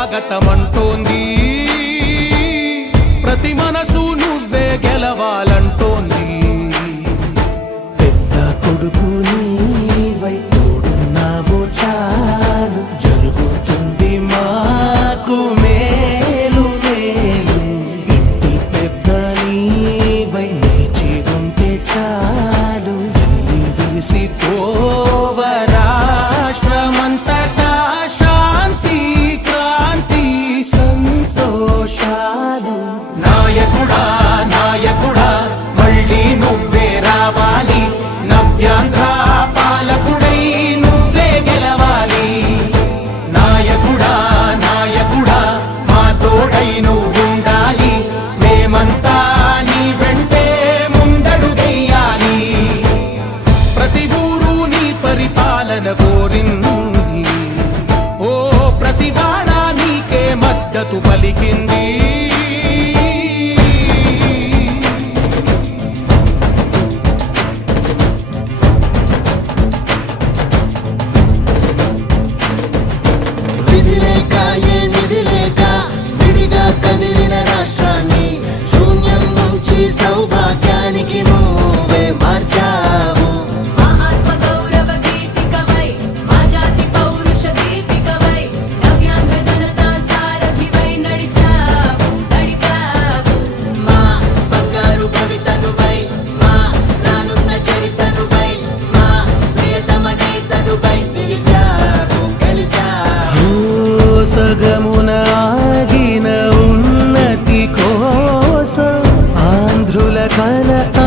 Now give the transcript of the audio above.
స్వాగతమంటూ పాడగోరింది ఓ ప్రతిభా నీకే మద్దతు పలికింది. فلا